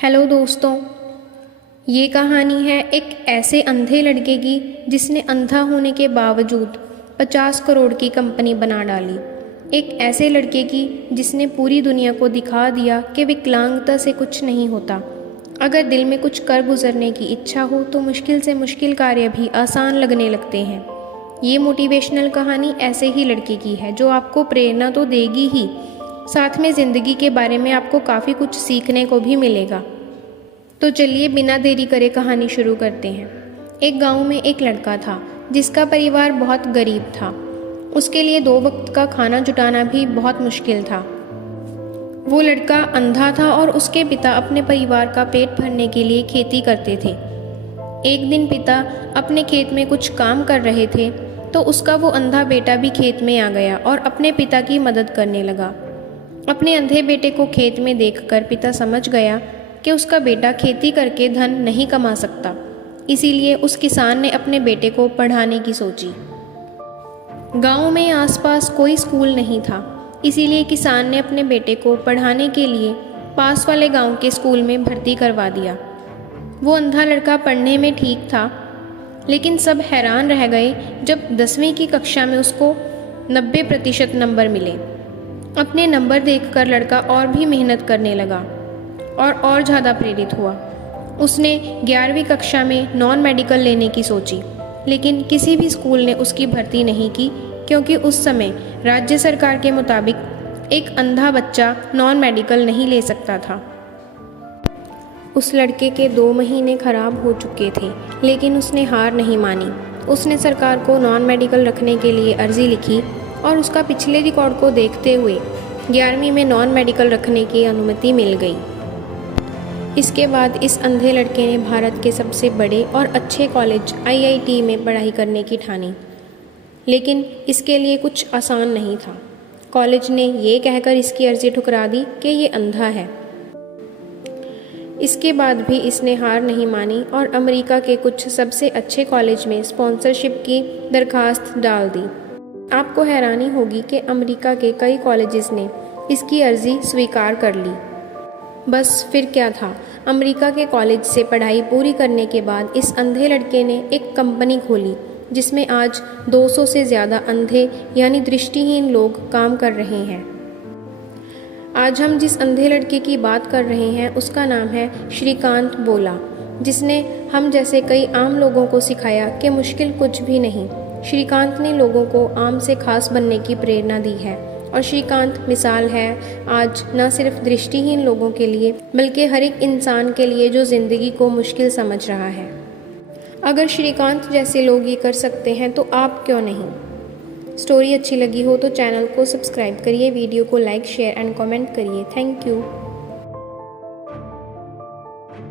Hello दोस्तों, ये कहानी है एक ऐसे अंधे लड़के की जिसने अंधा होने के बावजूद 50 करोड़ की कंपनी बना डाली। एक ऐसे लड़के की जिसने पूरी दुनिया को दिखा दिया कि विकलांगता से कुछ नहीं होता। अगर दिल में कुछ कर गुजरने की इच्छा हो तो मुश्किल से मुश्किल कार्य भी आसान लगने लगते हैं। ये मोटिवेशनल कहानी ऐसे ही लड़के की है जो आपको प्रेरणा तो देगी ही, साथ में ज़िंदगी के बारे में आपको काफ़ी कुछ सीखने को भी मिलेगा। तो चलिए बिना देरी करे कहानी शुरू करते हैं। एक गांव में एक लड़का था जिसका परिवार बहुत गरीब था। उसके लिए 2 वक्त का खाना जुटाना भी बहुत मुश्किल था। वो लड़का अंधा था और उसके पिता अपने परिवार का पेट भरने के लिए खेती करते थे। एक दिन पिता अपने खेत में कुछ काम कर रहे थे तो उसका वो अंधा बेटा भी खेत में आ गया और अपने पिता की मदद करने लगा। अपने अंधे बेटे को खेत में देखकर पिता समझ गया कि उसका बेटा खेती करके धन नहीं कमा सकता। इसीलिए उस किसान ने अपने बेटे को पढ़ाने की सोची। गांव में आसपास कोई स्कूल नहीं था, इसीलिए किसान ने अपने बेटे को पढ़ाने के लिए पास वाले गांव के स्कूल में भर्ती करवा दिया। वो अंधा लड़का पढ़ने में ठीक था, लेकिन सब हैरान रह गए जब 10वीं की कक्षा में उसको 90% नंबर मिले। अपने नंबर देखकर लड़का और भी मेहनत करने लगा और ज़्यादा प्रेरित हुआ। उसने 11वीं कक्षा में नॉन मेडिकल लेने की सोची, लेकिन किसी भी स्कूल ने उसकी भर्ती नहीं की क्योंकि उस समय राज्य सरकार के मुताबिक एक अंधा बच्चा नॉन मेडिकल नहीं ले सकता था। उस लड़के के 2 महीने खराब हो चुके थे, लेकिन उसने हार नहीं मानी। उसने सरकार को नॉन मेडिकल रखने के लिए अर्जी लिखी और उसका पिछले रिकॉर्ड को देखते हुए 11वीं में नॉन मेडिकल रखने की अनुमति मिल गई। इसके बाद इस अंधे लड़के ने भारत के सबसे बड़े और अच्छे कॉलेज IIT में पढ़ाई करने की ठानी, लेकिन इसके लिए कुछ आसान नहीं था। कॉलेज ने ये कहकर इसकी अर्जी ठुकरा दी कि ये अंधा है। इसके बाद भी इसने हार नहीं मानी और अमेरिका के कुछ सबसे अच्छे कॉलेज में स्पॉन्सरशिप की दरखास्त डाल दी। आपको हैरानी होगी कि अमेरिका के कई कॉलेजेस ने इसकी अर्जी स्वीकार कर ली। बस फिर क्या था, अमेरिका के कॉलेज से पढ़ाई पूरी करने के बाद इस अंधे लड़के ने एक कंपनी खोली जिसमें आज 200 से ज़्यादा अंधे यानी दृष्टिहीन लोग काम कर रहे हैं। आज हम जिस अंधे लड़के की बात कर रहे हैं उसका नाम है श्रीकांत बोला, जिसने हम जैसे कई आम लोगों को सिखाया कि मुश्किल कुछ भी नहीं। श्रीकांत ने लोगों को आम से खास बनने की प्रेरणा दी है और श्रीकांत मिसाल है आज न सिर्फ दृष्टिहीन लोगों के लिए बल्कि हर एक इंसान के लिए जो ज़िंदगी को मुश्किल समझ रहा है। अगर श्रीकांत जैसे लोग ये कर सकते हैं तो आप क्यों नहीं। स्टोरी अच्छी लगी हो तो चैनल को सब्सक्राइब करिए, वीडियो को लाइक शेयर एंड कमेंट करिए। Thank you.